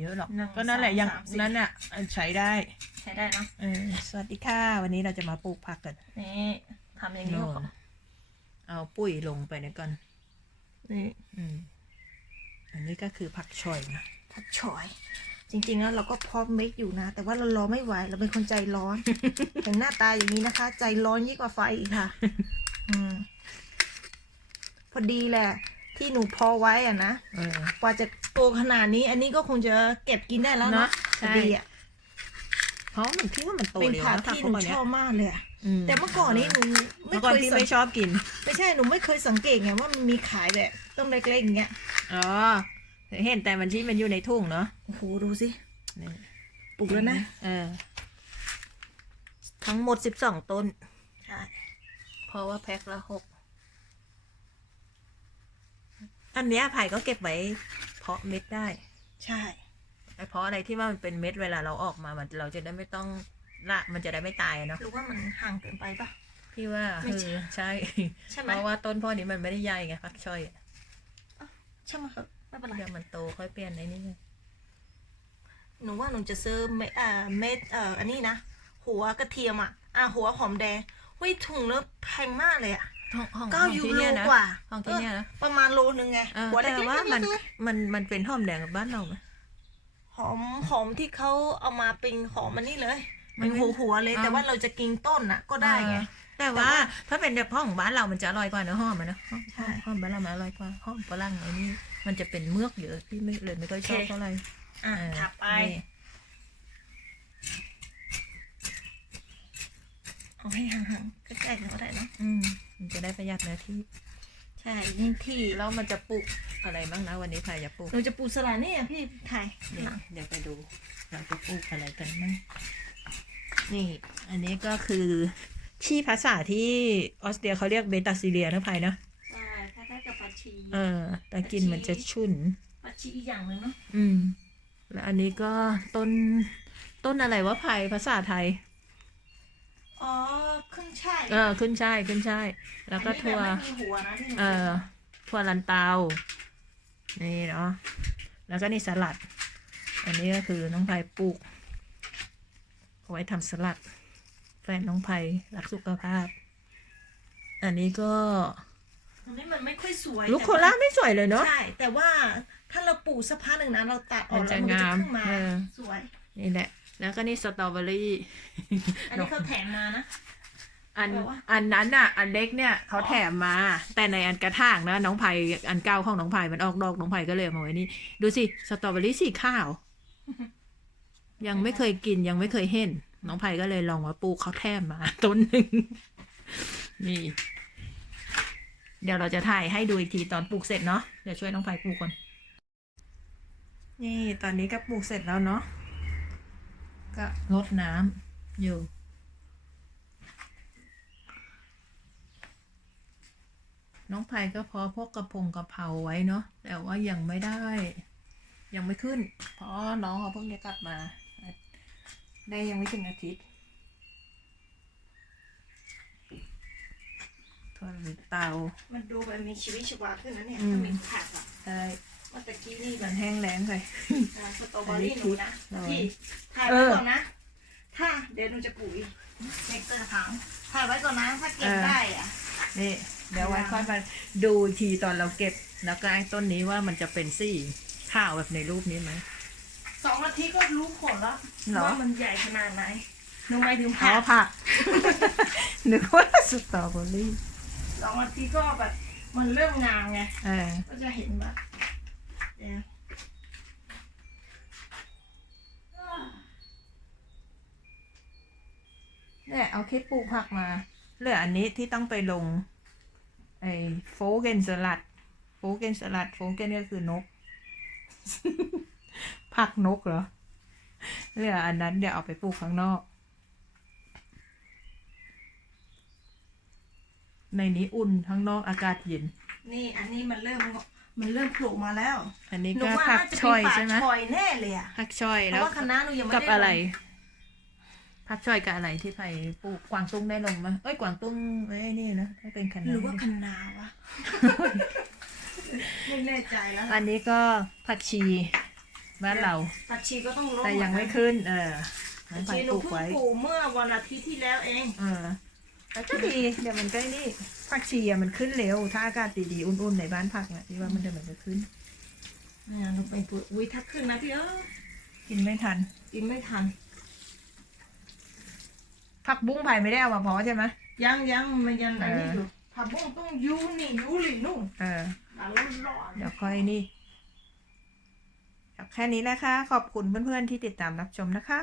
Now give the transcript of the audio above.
เยอะหรอกหนึ่งก็นั่นแหละสองยังสามสี่ นั่นอะใช้ได้ใช้ได้เนาะเออสวัสดีค่ะวันนี้เราจะมาปลูกผักกันนี่ทำอย่างนี้โน่ก่อนนเอาปุ๋ยลงไปในก่อนนี่อืมอันนี้ก็คือผักชอยนะผัดฉอย จริงๆแล้วเราก็พร้อมเมคอยู่นะ แต่ว่าเรารอไม่ไหวเราเป็นคนใจร้อนเห็นหน้าตาอย่างนี้นะคะ ใจร้อนยิ่งกว่าไฟอีกค่ะ อืม พอดีแหละ ที่หนูพอไว้อะนะเออ กว่าจะโตขนาดนี้ อันนี้ก็คงจะเก็บกินได้แล้วเนเนาะอะพใช่อดีอะเพราะมันคิดว่ามันโตเป็นเร็วผักนะผักที่หพวนูกชเนี้ยอบมากเลยอะอืแต่เมื่อก่อนนี้หนูไม่เมื่อก่อนเคยพี่สัไม่งชอบกิน ไม่ใช่หนูไม่เคยสังเกตไงว่ามันมีขายแบบต้นเล็กๆอย่างเงี้ยอ๋อ เห็นแต่มันที่มันอยู่ในทุ่งเนาะโอ้โหดูสินี่ปลูกแล้วนะเออ ทั้งหมดสิบสองต้น ใช่เพราะว่าแพ็คละหก อันเนี้ยไผ่ก็เก็บไว้เพาะเม็ดได้ใช่ ไอ้เพราะอะไรที่ว่ามันเป็นเม็ดเวลาเราออกมามันเราจะได้ไม่ต้องละมันจะได้ไม่ตายอะเนาะหรือว่ามันห่างเกินไปปะ พี่ว่าไม่เอใช่อใช่ ใช่ไหมเพราะว่าต้นพ่อนี้มันไม่ได้ใหญ่ไงพักช่อยอะช่างมันเถอะไม่เป็นไร เดี๋ยวมันโตค่อยเปลี่ยนในนี้ไงหนูว่าหนูจะซื้อเม็ดอ่าเม็ดเอ่ออันนี้นะ หัวกระเทียมอะ อ่าหัวหอมแดงเฮ้ยถุงแล้วแพงมากเลยอะ ห้องห้องเก้าห้องยูที่โรเนี่ยนะกว่าห้องที่เนี่ยนะเออประมาณโลนึงไงเออหัวเล็แต่กๆว่ามันเล็กมันมันเป็นหอมแดงกับบ้านเราไหมๆหอมหอมที่เขาเอามาเป็นหอมมันนี่เลย มัมันนไม่หัวหัวๆเลย อ่า แต่ว่าเราจะกินต้นอะ ก็ได้ไง เออแต่ว่าถ้าเป็นแบบห้องบ้านเรามันจะอร่อยกว่าเนอะห้องมันนะห้องใช่ ห้องบ้านเรามันอร่อยกว่าห้องฝรั่งไอ้นี่มันจะเป็นเมือกเยอะพี่ไม่เลยไม่ค่อยชอบโอเคเท่าไหร่อะเออถัดไป นี่ เอาให้ห่างๆใกล้ๆกันก็ได้นะอืมมันจะได้ประหยัดเนื้อที่ ใช่นี่ที่แล้วมันจะปลูกอะไรบ้างนะวันนี้ใครจะปลูกหนูจะปลูกสลัดนี่อะพี่ไทยเดี๋ยวเดี๋ยวไปดู เราจะปลูกอะไรกันบ้างนี่ อันนี้ก็คือที่ภาษาที่ออสเตรียเขาเรียกเบตาซิเลียนะภัยนะใช่คล้ายๆกับผัดชีเออแต่กลินมันจะฉุนผัดชีอีกอย่างหนึ่งเนาะอืม แล้วอันนี้ก็ต้นต้นอะไรวะภัยภาษาไทย อ๋อขึ้นช่ายเออขึ้นช่ายขึ้นช่ายแล้วก็อันนี้ถั่วแบบไม่มีหัวนะที่หนูเออถั่วลันเตา นี่เนาะแล้วก็นี่สลัด อันนี้ก็คือน้องไผ่ปลูกเอาไว้ทำสลัด แฟนน้องไผ่รักสุขภาพ อันนี้ก็อันนี้มันไม่ค่อยสวยลูกโคล่าไม่สวยเลยเนาะ ใช่ แต่ว่าถ้าเราปลูกสักพักหนึ่งนะเราตัดออกมันแล้จะวมันก็จะงามขึ้นมาเออ สวย นี่แหละ แล้วก็นี่สตรอเบอรี่ อันนี้เขาแถมมานะ อันแบบว่าอันนั้นอะ อันเล็กเนี่ยเขาแถมมา แต่ในอันกระถางนะน้องไผ่อันเก้าของน้องไผ่มันออกดอกน้องไผ่ก็เลยเอามาไว้นี่ดูสิสตรอเบอรี่สีขาว ยังไม่เคยกินยังไม่เคยเห็น น้องไผ่ก็เลยลองมาปลูกเขาแถมมาต้นหนึ่งนี่เดี๋ยวเราจะถ่ายให้ดูอีกทีตอนปลูกเสร็จเนาะเดี๋ยวช่วยน้องไผ่ปลูกก่อนนี่ตอนนี้ก็ปลูกเสร็จแล้วเนาะก็รดน้ำ อยู่น้องไผ่ก็เพอพวกกระพงกระเพราไว้เนาะแต่ว่ายังไม่ได้ ยังไม่ขึ้น เพราะน้องเขาเพิ่งจะกลับมา ได้ยังไม่ถึงอาทิตย์ถั่วลันเตา มันดูแบบมีชีวิตชีวาขึ้นนะเนี่ยอืมถ้ามีผักอะใช่เมื่อตะกี้นี่แบมับนแห้งแล้งไป สตรอเบอรี่หนูนะอันนี้พี่คิดถ่ายเอไว้อก่อนนะ ถ้าเดี๋ยวหนูจะปลูกอีกในกระถางถ่ายไว้ก่อนนะถ้าเก็บเออได้อะ นี่ เดี๋ยวไว้ค่อยมาดูอีกทีตอนเราเก็บแล้วก็ไอ้ต้นนี้ว่ามันจะเป็นสีข้าวแบบในรูปนี้ไหมสองอาทิตย์ก็รู้ผลแล้วเหรอ ว่ามันใหญ่ขนาดไหนหนูหมายถึงอ๋อผักผักนึกว่าสตรอเบอรี่สองอาทิตย์ก็แบบ มันเริ่มงามไงเออ ก็จะเห็นแบบเดี๋ย เนี่ยเอาคลิปปลูกผักมา เหลืออันนี้ที่ต้องไปลงไอ้โฟเกนสลัด โฟเกนสลัด โฟเกนก็คือนก ผักนกเหรอ เหลืออันนั้นเดี๋ยวเอาไปปลูกข้างนอก ในนี้อุ่นข้างนอกอากาศเย็น นี่อันนี้มันเริ่มงอกมันเริ่มโผล่มาแล้ว อันนี้หนูก็ว่าผักน่าจะช่เป็อนยปลาใช่ไหมชอยแน่เลยอะผักช่อยเพแล้วราะว่าคณะหนูยังไม่กับได้อะไร ลงผักช่อยกับอะไรที่ไปปลูกกวางตุ้งได้ลงไหมเอ้ยกวางตุ้งไอ้นี่นะถ้าเป็นคะน้าหรือว่าคณาวะไม่แน่ใจแล้วอันนี้ก็ผักชีบ้านเราผักชีก็ต้องลงแต่ยังไม่ขึ้น เออน้องไผ่ชีหปนูลูกเพิ่งไว้ปลูกเมื่อวันอาทิตย์ที่แล้วเอง เออแต่ก็ดีเดี๋ยวมันก็นี่ผักชีอะมันขึ้นเร็ว ถ้าอากาศดีๆอุ่นๆในบ้านผักเนี่ยที่ว่ามันเดี๋ยวมันจะขึ้นเนี่ยหนูไปปลูกอุ้ยถ้าขึ้นนะพี่เออกินไม่ทัน กินไม่ทัน ผักบุ้งไผ่ไม่ได้เอามาเพาะใช่ไหม ยังยังมันยังอันนี้เออออยู่ผักบุ้งต้องยูนี่ยูหลินู่นเออร้อนร้อนเดี๋ยวค่อยนี่แค่นี้แหละค่ะขอบคุณเพื่อนๆที่ติดตามรับชมนะคะ